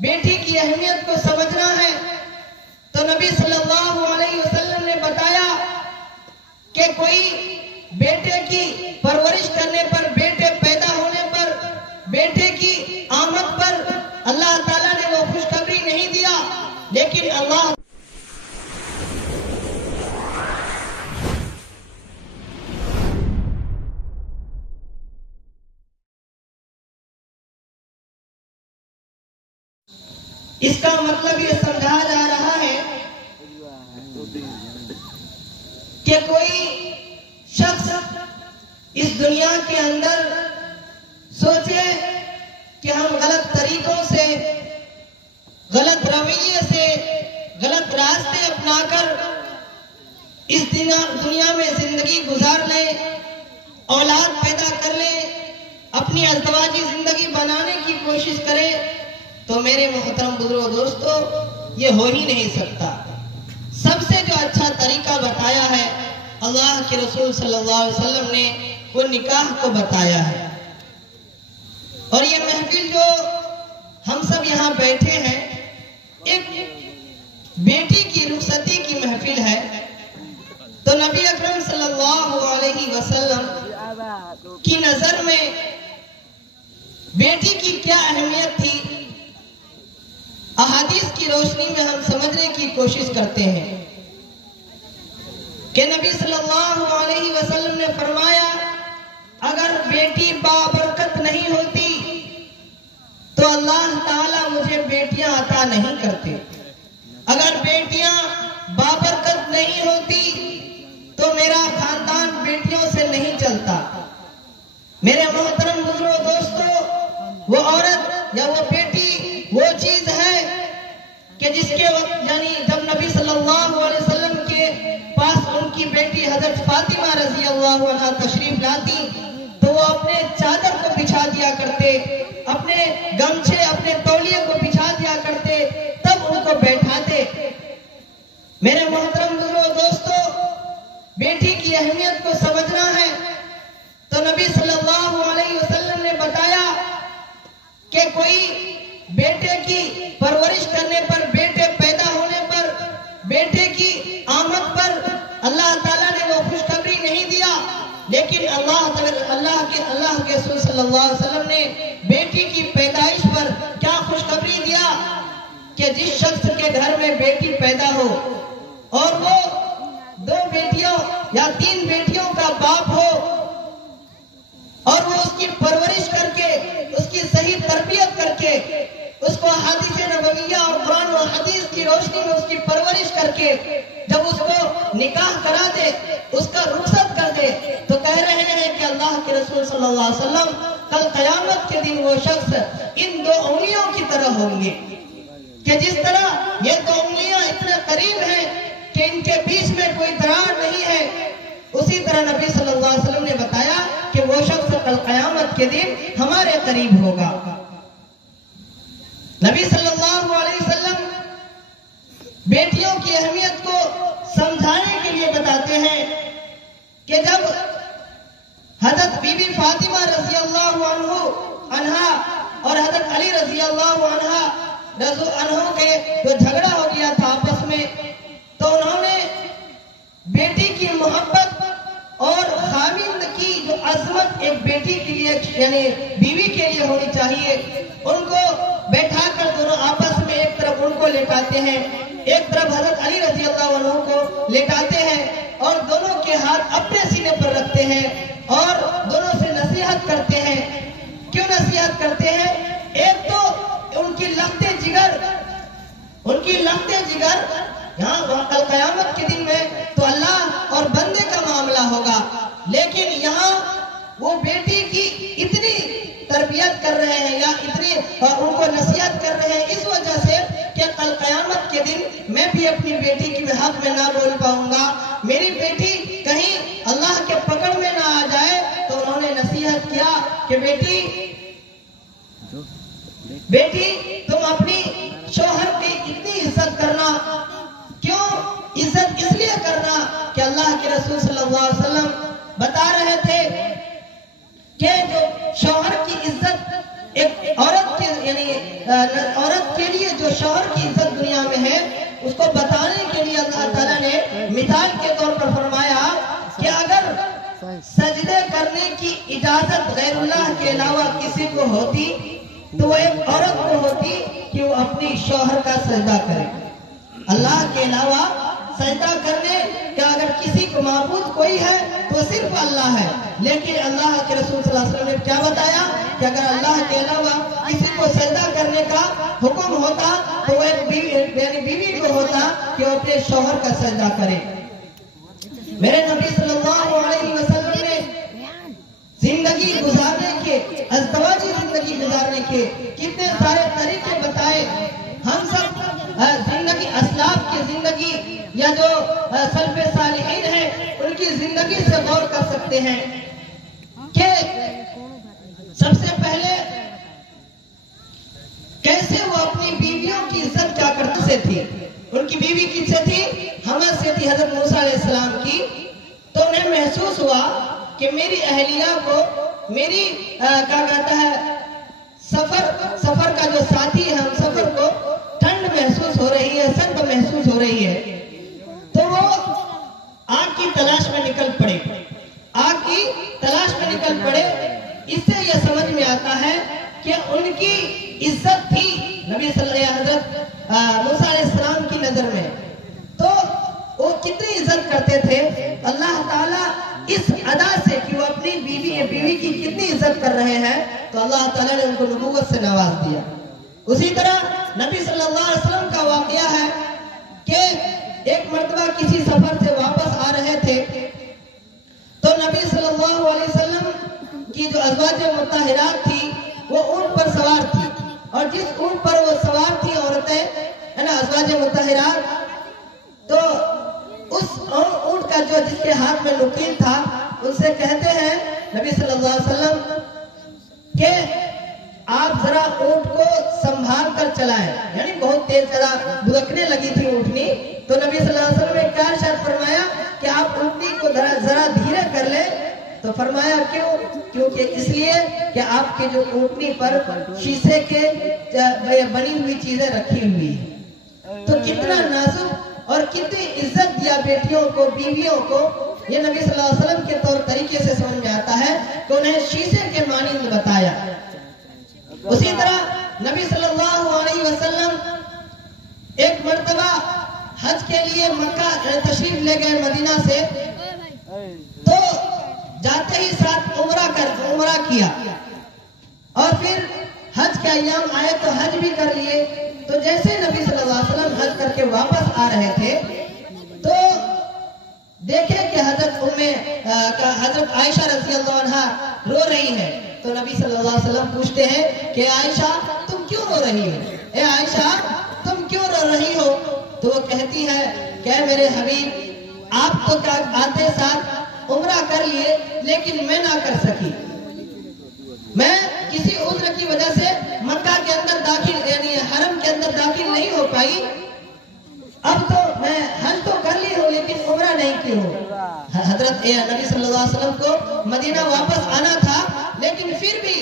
بیٹی کی اہمیت کو سمجھنا ہے تو نبی صلی اللہ علیہ وسلم نے بتایا کہ کوئی بیٹے کی پرورش کرنے پر، بیٹے پیدا ہونے پر، بیٹے کی آمد پر اللہ تعالیٰ نے وہ خوشخبری نہیں دیا، لیکن اللہ اس کا مطلب یہ سمجھا جا رہا ہے کہ کوئی شخص اس دنیا کے اندر سوچے کہ ہم غلط طریقوں سے، غلط رویے سے، غلط راستے اپنا کر اس دنیا میں زندگی گزار لیں، اولاد پیدا کر لیں، اپنی ازدواجی زندگی بنانے کی کوشش کرے، تو میرے محترم بزرگوں دوستو یہ ہو ہی نہیں سکتا۔ سب سے جو اچھا طریقہ بتایا ہے اللہ کے رسول صلی اللہ علیہ وسلم نے، وہ نکاح کو بتایا ہے۔ اور یہ محفل جو ہم سب یہاں بیٹھے ہیں، ایک بیٹی کی رخصتی کی محفل ہے، تو نبی اکرم صلی اللہ علیہ وسلم کی نظر میں بیٹی کی کیا اہمیت تھی، احادیث کی روشنی میں ہم سمجھنے کی کوشش کرتے ہیں کہ نبی صلی اللہ علیہ وسلم نے فرمایا اگر بیٹی بابرکت نہیں ہوتی تو اللہ تعالیٰ مجھے بیٹیاں عطا نہیں کرتے، اگر بیٹیاں بابرکت نہیں ہوتی تو میرا خاندان بیٹیوں سے نہیں چلتا۔ میرے محترم بزرگوں دوستو، وہ عورت یا وہ بیٹی وہ چیز ہے کہ جس کے وقت، یعنی جب نبی صلی اللہ علیہ وسلم کے پاس ان کی بیٹی حضرت فاطمہ رضی اللہ عنہا تشریف لاتی تو وہ اپنے چادر کو بچھا دیا کرتے، اپنے گمچھے، اپنے تولیے کو بچھا دیا کرتے، تب ان کو بیٹھاتے۔ میرے محترم بزرگوں دوستو، بیٹی کی اہمیت کو سمجھنا ہے تو نبی صلی اللہ علیہ وسلم نے بتایا کہ کوئی بیٹے کی پرورش کرنے پر، بیٹے پیدا ہونے پر، بیٹے کی آمد پر اللہ تعالیٰ نے وہ خوشخبری نہیں دیا، لیکن اللہ کے رسول صلی اللہ علیہ وسلم نے بیٹی کی پیدائش پر کیا خوشخبری دیا کہ جس شخص کے گھر میں بیٹی پیدا ہو اور وہ 2 بیٹیوں یا 3 بیٹیوں کا باپ ہو اور وہ اس کی پرورش کر کے، اس کی صحیح تربیت کر کے، اس کو حدیث نبویہ اور قرآن و حدیث کی روشنی میں اس کی پرورش کر کے جب اس کو نکاح کرا دے، اس کا رخصت کر دے، تو کہہ رہے ہیں کہ اللہ کے رسول صلی اللہ علیہ وسلم کل قیامت کے دن وہ شخص ان 2 انگلیوں کی طرح ہوں گے کہ جس طرح یہ 2 انگلیاں اتنے قریب ہیں کہ ان کے بیچ میں کوئی دراڑ نہیں ہے، اسی طرح نبی صلی اللہ علیہ وسلم نے بتایا کہ وہ شخص کل قیامت کے دن ہمارے قریب ہوگا۔ نبی صلی اللہ علیہ وسلم بیٹیوں کی اہمیت کو سمجھانے کے لیے بتاتے ہیں کہ جب حضرت بی بی فاطمہ رضی اللہ عنہا اور حضرت علی رضی اللہ عنہ کے جو جھگڑا ہو گیا تھا آپس میں، تو انہوں نے بیٹی کی محبت اور خاوند کی جو عظمت ایک بیٹی کے لیے، یعنی بیوی کے لیے ہونی چاہیے، ان کو بیٹھا کر دونوں آپس میں ایک طرف ان کو لٹاتے ہیں، ایک طرف حضرت علی رضی اللہ عنہ کو لٹاتے ہیں اور دونوں کے ہاتھ اپنے سینے پر رکھتے ہیں اور دونوں سے نصیحت کرتے ہیں۔ کیوں نصیحت کرتے ہیں؟ ایک تو ان کی لگتے جگر یہاں کل قیامت کے دن میں تو اللہ اور بندے کا معاملہ ہوگا، لیکن یہاں وہ بیٹی کی اتنی تربیت کر رہے ہیں یا اتنی ان کو نصیحت کر رہے ہیں اس وجہ سے کہ کل قیامت کے دن میں بھی اپنی بیٹی کے حق میں نہ بول پاؤں گا، میری بیٹی کہیں اللہ کے پکڑ میں نہ آ جائے۔ تو انہوں نے نصیحت کیا کہ بیٹی تم اپنی شوہر کی اتنی عزت کرنا، کیوں عزت اس لیے کرنا کہ اللہ کے رسول صلی اللہ علیہ وسلم بتا رہے تھے کہ جو شوہر کی عزت ایک عورت کے یعنی عورت کے لیے جو شوہر کی عزت دنیا میں ہے اس کو بتانے کے لیے اللہ تعالیٰ نے مثال کے طور پر فرمایا کہ اگر سجدے کرنے کی اجازت غیر اللہ کے علاوہ کسی کو ہوتی تو وہ ایک عورت کو ہوتی کہ وہ اپنی شوہر کا سجدہ کرے. اللہ کے علاوہ سجدہ کرنے کا اگر کسی کو معبود کوئی ہے تو صرف اللہ ہے. لیکن اللہ کے رسول صلی اللہ علیہ وسلم نے کیا بتایا کہ اگر اللہ کے علاوہ کسی کو سجدہ کرنے کا حکم ہوتا تو وہ ایک بیوی کو ہوتا کہ وہ اپنے شوہر کا سجدہ کرے. میرے نبی صلی اللہ علیہ وسلم نے زندگی گزارنے کے ازدواجی زندگی گزارنے کے کتنے سارے طریقے بتائے. ہم سب زندگی اسلاف کی زندگی یا جو سلف صالحین ہیں ان کی زندگی سے غور کر سکتے ہیں کہ سب سے پہلے کیسے وہ اپنی بیویوں کی عزت کیا کرتے سے تھی. ان کی بیوی کس سے تھی؟ حمل سے تھی، حضرت موسیٰ علیہ السلام کی. تو انہیں محسوس ہوا کہ میری اہلیہ کو میری کیا کہتا ہے سفر کا جو ساتھی ہے ہم سفر کو ٹھنڈ محسوس ہو رہی ہے، سرد محسوس ہو رہی ہے. تو وہ آگ کی تلاش میں نکل پڑے. آگ کی تلاش میں نکل پڑے. اس سے یہ سمجھ میں آتا ہے کہ ان کی عزت تھی نبی صلی اللہ علیہ وسلم حضرت موسیٰ علیہ السلام کی نظر میں. تو وہ کتنی عزت کرتے تھے. اللہ تعالیٰ اس ادا سے کہ وہ اپنی بیوی کی کتنی عزت کر رہے ہیں تو اللہ تعالیٰ نے ان کو نبوت سے نواز دیا. اسی طرح نبی صلی اللہ علیہ وسلم کا واقعہ ہے کہ ایک مرتبہ کسی سفر سے واپس آ رہے تھے تو نبی صلی اللہ علیہ وسلم کی جو ازواج مطہرات تھی وہ اونٹ پر سوار تھی، اور جس اونٹ پر وہ سوار تھی عورتیں ازواج مطہرات، تو اس اونٹ کا جو جس کے ہاتھ میں نکیل تھا ان سے کہتے ہیں نبی صلی اللہ علیہ وسلم کہ آپ ذرا اونٹ کو سنبھال کر چلائیں. یعنی بہت تیز ذرا بھڑکنے لگی تھی اونٹنی. تو نبی صلی اللہ علیہ وسلم نے کیا ارشاد فرمایا کہ آپ اونٹنی کو ذرا دھیرے کر لیں. تو فرمایا کیوں؟ کیونکہ اس لیے کہ آپ کے جو اونٹنی پر شیشے کے بنی ہوئی چیزیں رکھی ہوئی ہیں. تو کتنا نازک اور کتنی عزت دیا بیٹیوں کو، بیویوں کو. یہ نبی صلی اللہ علیہ وسلم کے طور طریقے سے سمجھ میں آتا ہے کہ انہیں شیشے کے مانند بتایا. اسی طرح نبی صلی اللہ علیہ وسلم ایک مرتبہ حج کے لیے مکہ تشریف لے گئے مدینہ سے. تو جاتے ہی ساتھ عمرہ کیا، اور پھر حج کے ایام آئے تو حج بھی کر لیے. تو جیسے نبی صلی اللہ علیہ وسلم حج کر کے واپس آ رہے تھے تو دیکھے کہ حضرت عائشہ رضی اللہ عنہا رو رہی ہے. تو نبی صلی اللہ علیہ وسلم پوچھتے ہیں کہ عائشہ تم کیوں رو رہی ہو؟ اے عائشہ تم کیوں رو رہی ہو؟ تو وہ کہتی ہے کہ میرے حبیب آپ تو کیا آتے ساتھ عمرہ کر لیے لیکن میں نہ کر سکی. میں کسی عذر کی وجہ سے مکہ کے اندر داخل یعنی حرم کے اندر داخل نہیں ہو پائی. اب تو میں حج تو کر لی ہوں لیکن عمرہ نہیں کی ہوں. حضرت نبی صلی اللہ علیہ وسلم کو مدینہ واپس آنا تھا لیکن پھر بھی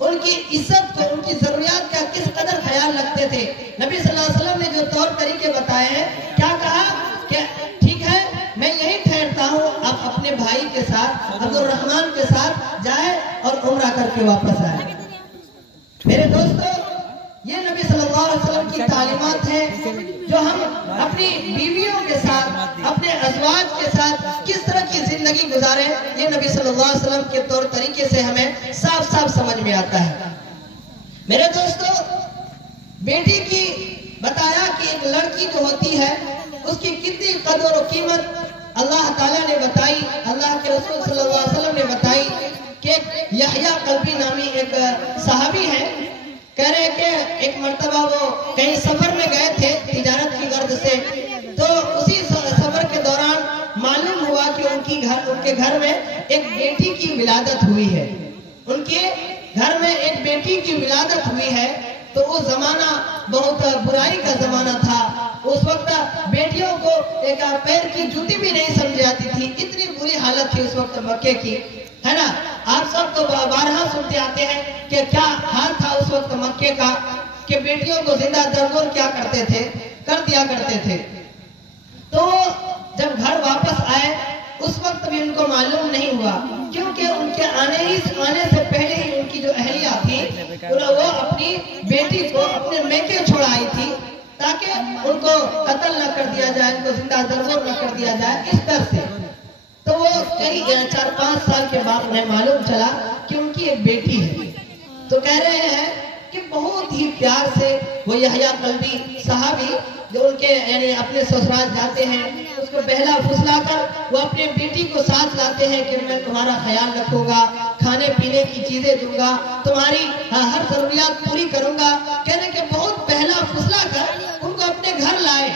ان کی عزت کو، ان کی ضروریات کا کس قدر خیال رکھتے تھے. نبی صلی اللہ علیہ وسلم نے جو طور طریقے بتائے ہیں، کیا کہا کہ ٹھیک ہے میں یہی ٹھہرتا ہوں، آپ اپنے بھائی کے ساتھ عبد الرحمن کے ساتھ جائے اور عمرہ کر کے واپس آئے. میرے دوستو یہ نبی صلی اللہ علیہ وسلم کی تعلیمات ہیں جو ہم اپنی بیویوں کے ساتھ، اپنے ازواج کے ساتھ کس طرح کی زندگی گزاریں. یہ نبی صلی اللہ علیہ وسلم کے طور طریقے سے ہمیں صاف صاف سمجھ میں آتا ہے. میرے دوستو بیٹی کی بتایا کہ ایک لڑکی جو ہوتی ہے اس کی کتنی قدر و قیمت اللہ تعالیٰ نے بتائی. اللہ کے رسول صلی اللہ علیہ وسلم نے بتائی کہ یحییٰ قلبی نامی ایک صحابی ہیں، کہہ رہے کہ ایک مرتبہ وہ کہیں سفر میں گئے تھے تجارت کی غرض سے. تو اسی سفر کے دوران معلوم ہوا کہ ان کے گھر میں ایک بیٹی کی ولادت ہوئی ہے. ان کے گھر میں ایک بیٹی کی ولادت ہوئی ہے. تو وہ زمانہ بہت برائی کا زمانہ تھا. اس وقت بیٹیوں کو ایک پیر کی جوتی بھی نہیں سمجھ آتی تھی، اتنی بری حالت تھی اس وقت مکے کی. ہے نا؟ آپ سب تو بارہا سنتے آتے ہیں کہ کیا حال تھا اس وقت مکے کا، کہ بیٹیوں کو زندہ درگور کیا کرتے تھے، کر دیا کرتے تھے۔ تو جب گھر واپس آئے اس وقت بھی ان کو معلوم نہیں ہوا، کیونکہ ان کے آنے سے پہلے ہی ان کی جو اہلیہ تھی وہ اپنی بیٹی کو اپنے میکے چھوڑ آئی تھی تاکہ ان کو قتل نہ کر دیا جائے، ان کو زندہ درگور نہ کر دیا جائے اس طرح سے۔ تو وہ کئی 4-5 سال کے بعد انہیں معلوم چلا کہ ان کی ایک بیٹی ہے۔ تو کہہ رہے ہیں کہ بہت ہی پیار سے وہ یحییٰ قلبی صحابی جو ان کے یعنی اپنے سسرال جاتے ہیں، اس کو بہلا پھسلا کر وہ اپنے بیٹی کو ساتھ لاتے ہیں کہ میں تمہارا خیال رکھوں گا، کھانے پینے کی چیزیں دوں گا، تمہاری ہر ضروریات پوری کروں گا۔ کہنے کہ بہت بہلا پھسلا کر ان کو اپنے گھر لائے۔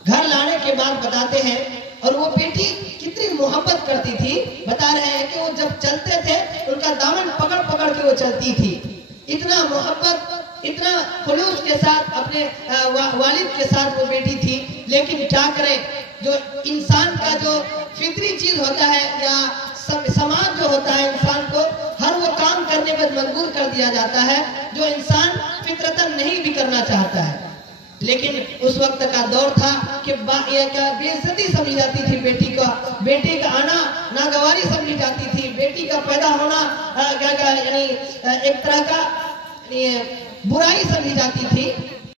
گھر لانے کے بعد بتاتے ہیں، اور وہ بیٹی کتنی محبت کرتی تھی، بتا رہے ہیں کہ وہ جب چلتے تھے ان کا دامن پکڑ پکڑ کے وہ چلتی تھی۔ اتنا محبت، اتنا خلوص کے ساتھ اپنے والد کے ساتھ وہ بیٹی تھی۔ لیکن کیا کرے، جو انسان کا جو فطری چیز ہوتا ہے یا سماج جو ہوتا ہے انسان کو ہر وہ کام کرنے پر مجبور کر دیا جاتا ہے جو انسان فطرتاً نہیں بھی کرنا چاہتا ہے۔ لیکن اس وقت کا دور تھا کہ بے عزتی سمجھی جاتی تھی بیٹی کا، بیٹی کا آنا ناگواری سمجھی جاتی تھی، بیٹی کا پیدا ہونا یعنی ایک طرح کا برائی سمجھی جاتی تھی۔